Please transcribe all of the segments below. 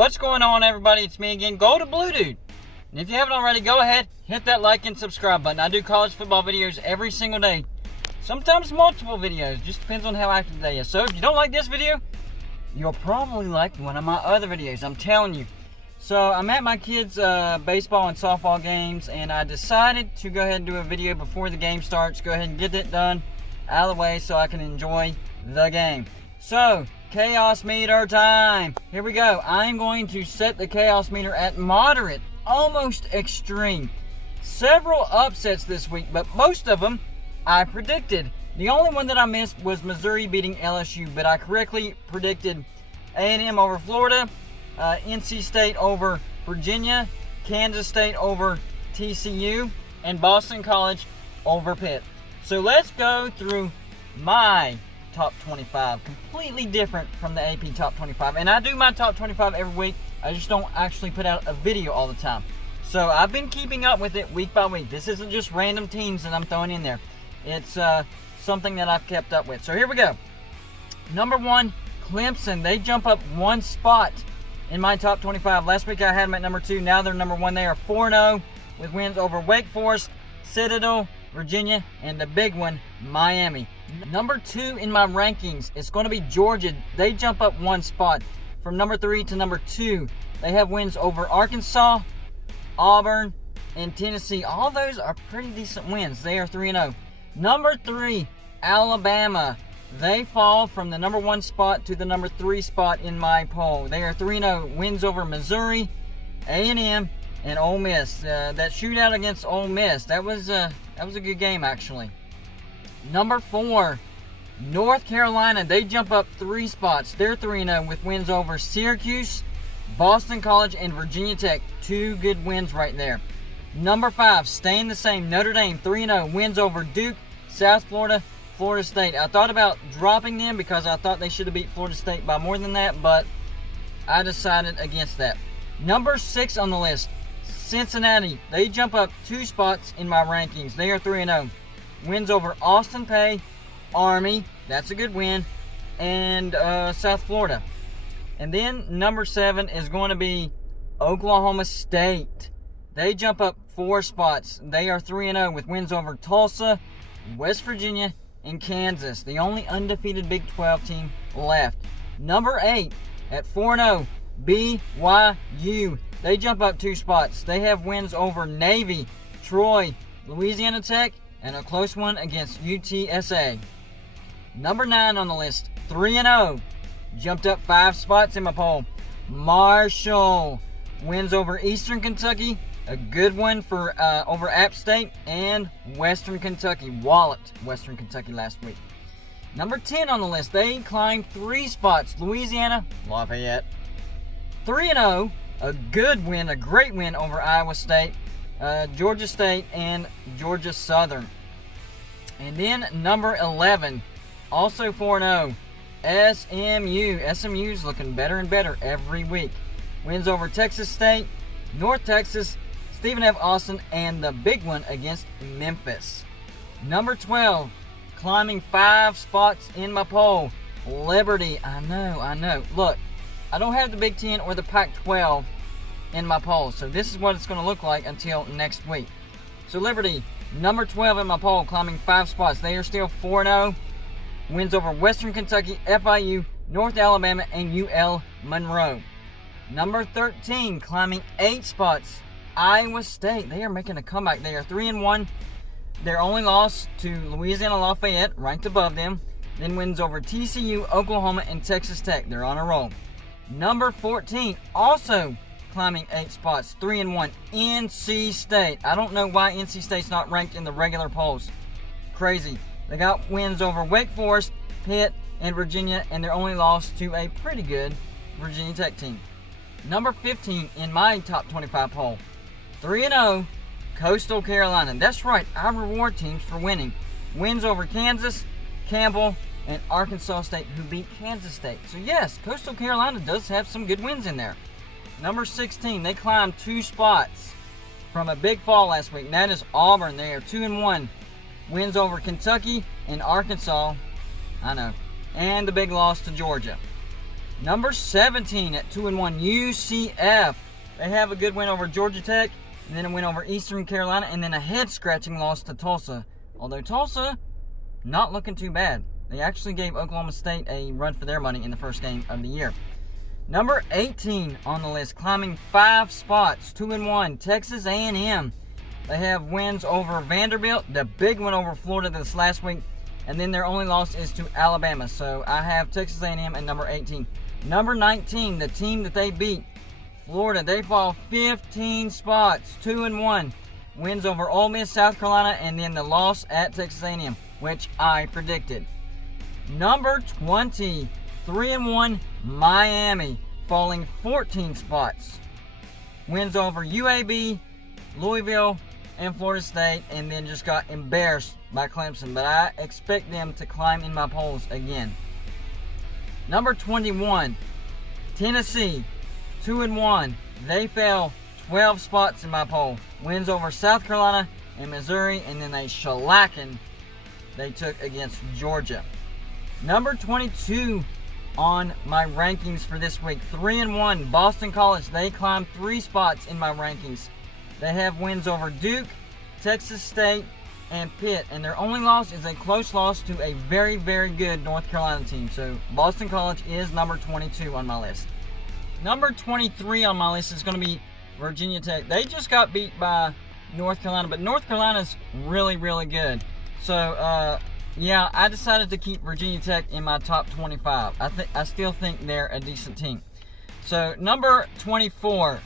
What's going on, everybody? It's me again, Golden Blue Dude. And if you haven't already, go ahead, hit that like and subscribe button. I do college football videos every single day. Sometimes multiple videos, just depends on how active the day is. So if you don't like this video, you'll probably like one of my other videos, I'm telling you. So I'm at my kids' baseball and softball games, and I decided to go ahead and do a video before the game starts. Go ahead and get it done out of the way so I can enjoy the game. So, chaos meter time. Here we go. I'm going to set the chaos meter at moderate, almost extreme. Several upsets this week, but most of them I predicted. The only one that I missed was Missouri beating LSU, but I correctly predicted A&M over Florida, NC State over Virginia, Kansas State over TCU, and Boston College over Pitt. So let's go through my top 25, completely different from the AP top 25. And I do my top 25 every week. I just don't actually put out a video all the time. So I've been keeping up with it week by week. This isn't just random teams that I'm throwing in there. It's something that I've kept up with. So here we go. Number 1, Clemson. They jump up one spot in my top 25. Last week I had them at number 2. Now they're number 1. They are 4-0 with wins over Wake Forest, Citadel, Virginia, and the big one, Miami. Number 2 in my rankings is going to be Georgia. They jump up one spot from number 3 to number 2. They have wins over Arkansas, Auburn, and Tennessee. All those are pretty decent wins. They are 3-0. Number 3, Alabama. They fall from the number 1 spot to the number 3 spot in my poll. They are 3-0. Wins over Missouri, A&M, and Ole Miss. That shootout against Ole Miss, that was a good game, actually. Number 4, North Carolina. They jump up 3 spots. They're 3-0 with wins over Syracuse, Boston College, and Virginia Tech. 2 good wins right there. Number 5, staying the same, Notre Dame. 3-0. Wins over Duke, South Florida, Florida State. I thought about dropping them because I thought they should have beat Florida State by more than that, but I decided against that. Number 6 on the list, Cincinnati. They jump up 2 spots in my rankings. They are 3-0. Wins over Austin Peay, Army. That's a good win. And South Florida. And then number 7 is going to be Oklahoma State. They jump up 4 spots. They are 3-0 with wins over Tulsa, West Virginia, and Kansas. The only undefeated Big 12 team left. Number 8 at 4-0, BYU. They jump up 2 spots. They have wins over Navy, Troy, Louisiana Tech, and a close one against UTSA. Number 9 on the list, 3-0. Jumped up 5 spots in my poll. Marshall. Wins over Eastern Kentucky. A good one for over App State and Western Kentucky. Walloped Western Kentucky last week. Number 10 on the list, they climbed 3 spots. Louisiana, Lafayette. 3-0. A good win, a great win over Iowa State, Georgia State, and Georgia Southern. And then number 11, also 4-0, SMU. SMU's looking better and better every week. Wins over Texas State, North Texas, Stephen F. Austin, and the big one against Memphis. Number 12, climbing 5 spots in my poll, Liberty. I know. Look, I don't have the Big 10 or the Pac-12 in my poll, so this is what it's going to look like until next week. So Liberty, number 12 in my poll, climbing 5 spots. They are still 4-0. Wins over Western Kentucky, FIU, North Alabama, and UL Monroe. Number 13, climbing 8 spots, Iowa State. They are making a comeback. They are 3-1. Their only loss to Louisiana Lafayette, ranked above them. Then wins over TCU, Oklahoma, and Texas Tech. They're on a roll. Number 14, also climbing 8 spots, 3-1, NC State. I don't know why NC State's not ranked in the regular polls. Crazy. They got wins over Wake Forest, Pitt, and Virginia, and their only loss to a pretty good Virginia Tech team. Number 15 in my top 25 poll, 3-0, Coastal Carolina. That's right, I reward teams for winning. Wins over Kansas, Campbell, and Arkansas State, who beat Kansas State. So yes, Coastal Carolina does have some good wins in there. Number 16, they climbed 2 spots from a big fall last week, and that is Auburn. They are 2-1. Wins over Kentucky and Arkansas, I know, and the big loss to Georgia. Number 17 at 2-1, UCF. They have a good win over Georgia Tech, and then a win over Eastern Carolina, and then a head-scratching loss to Tulsa. Although Tulsa, not looking too bad. They actually gave Oklahoma State a run for their money in the first game of the year. Number 18 on the list, climbing 5 spots, 2-1, Texas A&M. They have wins over Vanderbilt, the big one over Florida this last week, and then their only loss is to Alabama. So I have Texas A&M at number 18. Number 19, the team that they beat, Florida. They fall 15 spots, 2-1. Wins over Ole Miss, South Carolina, and then the loss at Texas A&M, which I predicted. Number 20, 3-1, Miami, falling 14 spots. Wins over UAB, Louisville, and Florida State, and then just got embarrassed by Clemson. But I expect them to climb in my polls again. Number 21, Tennessee, 2-1. They fell 12 spots in my poll. Wins over South Carolina and Missouri, and then a shellacking they took against Georgia. Number 22 on my rankings for this week, 3-1, Boston College. They climbed 3 spots in my rankings. They have wins over Duke, Texas State, and Pitt, and their only loss is a close loss to a very, very good North Carolina team. So Boston College is number 22 on my list. Number 23 on my list is going to be Virginia Tech. They just got beat by North Carolina, but North Carolina's really, really good. So, yeah, I decided to keep Virginia Tech in my top 25. I still think they're a decent team. So, number 24,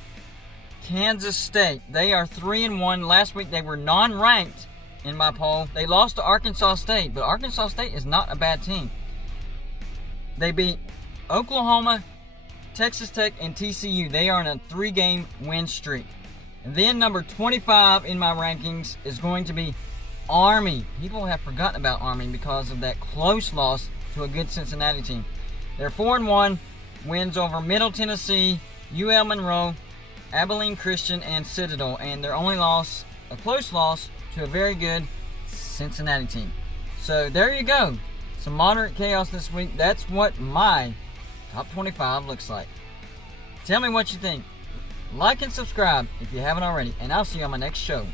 Kansas State. They are 3-1. Last week they were non-ranked in my poll. They lost to Arkansas State, but Arkansas State is not a bad team. They beat Oklahoma, Texas Tech, and TCU. They are on a 3-game win streak. And then number 25 in my rankings is going to be Army. People have forgotten about Army because of that close loss to a good Cincinnati team. They're 4-1, wins over Middle Tennessee, UL Monroe, Abilene Christian, and Citadel. And their only loss, a close loss, to a very good Cincinnati team. So there you go. Some moderate chaos this week. That's what my top 25 looks like. Tell me what you think. Like and subscribe if you haven't already, and I'll see you on my next show.